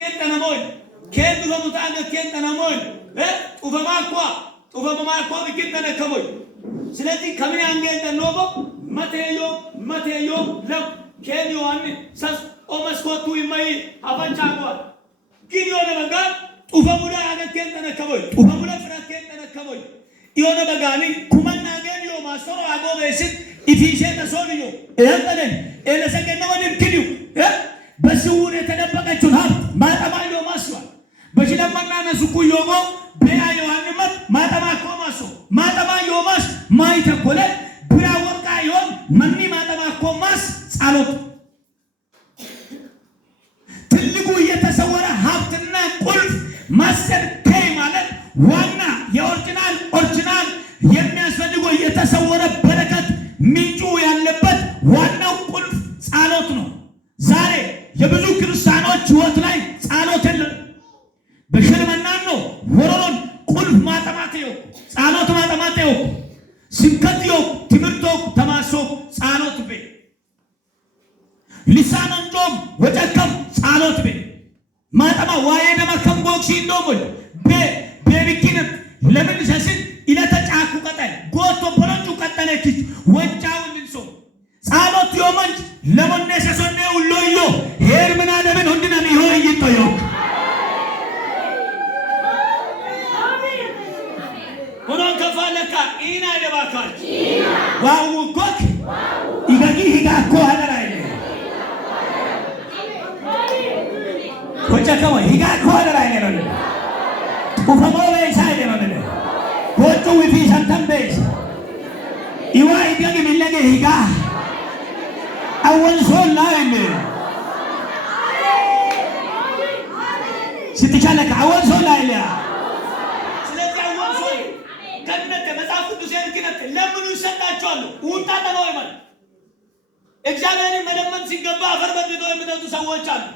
كنتنا موين كنت فمتعنا كنتنا موين طوفا ما قوة بكنتنا كموين سلتي كمين عنجي تنوبو متى يوم لم كن يواني سس أمسكوتو إماي أبان شاقوان كيني أنا بقى طوفا مولا أنا كنتنا كموين طوفا مولا فرا كنتنا كموين يونا بقاني كمان ناقين يوم أسرع أبو بيسد إفيشة تسوليو إهتنين إلا سكنا ونبكيو بس هو يتنبأ كتنهاب ما تما يوم أسوا بس لما نانا سكو يومو بيا يوهانمت ما تما كوماسو ما تما يوماس ما يتقبل بيا ورقا يوم مني ما تما كوماس سالوت تلقو يتصور هابتنا قلف ماستر كي مالت وانا يورجنال يمناس فلقو يتصور بركت منجو ያለበት ዋናው ቁልፍ ጸሎት ነው ዛሬ የብዙ ክርስቲያኖች ህይወት ላይ ጸሎት የለም በሽርመናን ነው ወሮን ቁልፍ ማጠማቴው ጸሎት ማጠማቴው ሲንከትዮ ትምርቶ ተማሶ ጸሎት በ ሊሳናንጆም ወጨከም ጸሎት በ ማጠማ ዋዬ ደማከም ቦክሲ እንደሞል በቢኪነት ለምን ሰስን ኢለተጫኩ ቀጠል ጎቶ ፖለንጩ ቀጠለች ወጫውን ልንሶ ጸሎት yomanj lemonne sesonne ulloyo hermana demen hundina mi hoy yitoyo konon kafalaka ina debakal wawu kok igagi higa ko hadaraine kocha kawa higa ko hadaraine nonne ufamo we saide nonne kochu wifi santambe iwa igagi millage higa أول سؤال لا يعني ستشالك أول سؤال لا يعني سلسلة أول سؤال كنت مزافو تسير كنت لمن يسنى أجوالو وانتا تنوي من إجابيني ملمن سيقبا فربت بدوي من تسوى أجوالو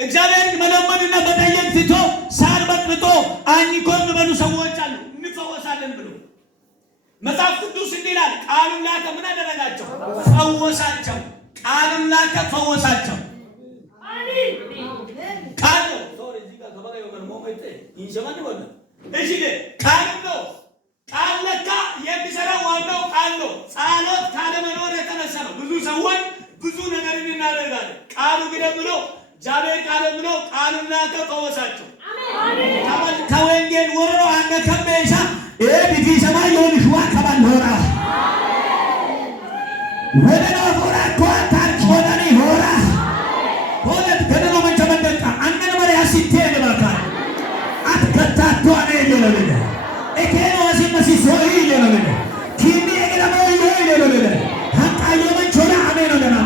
إجابيني ملمن إنا بدأيين تتو ساربت بدو آني كون منو سوى أجوالو نفوى سالن بدو مزافو تسير لك قالوا لك من أدرنا أجوالو سوى سالجو ቃልም ላከ ፈወሳቸው ቃል ነው ሶሪ እዚህ ጋር ገባጋ ይወገን ሞመንት ይንሸማን ወለ እሺ ቃል ነው ቃል ለካ የሚሰራው ዋናው ቃል ነው ጸሎት ካለ መኖር የተነሳ ነው ብዙ ሰዎች ብዙ ነገር እናደርጋለን ቃሉ ግደምሎ ጃቤር ቃል ብሎ ቃሉን ላከ ፈወሳቸው አሜን ከወንጌል ወሮ አንደ ከበሻ ቢፊ ሰማይ ይሁን ሽዋ ከባል ሆራ ወደና ሆራ ኮታር ሆዳኒ ሆራ ሆለት ገደሎ መንተመደቃ አንገነ ማሪያ ሲቴ ለባካ አትከታቶ አኔ ለለለ እከኖ አሲመሲ ሶይ ለለለ ኪሚ እገለመ ለለለ ሀቃዮ መንቾላ አሜን ለና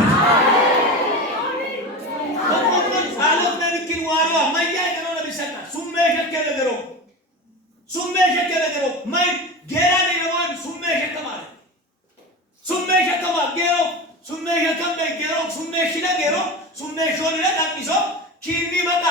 ወጥቶ ሳሎት ነብኪን ዋሮ ማያ ገሮ ለቢሰጣ ሱሜ ሸከለ ማይ ጌራ ለዋን ሱሜ ሸከማለ ሱሜ ሸከማ ጌሮ ሱሜ ሸከም ጌሮ ሱሜ ሽለ ጌሮ ሱሜ ሾለ ዳቂሶ ኪኒ መጣ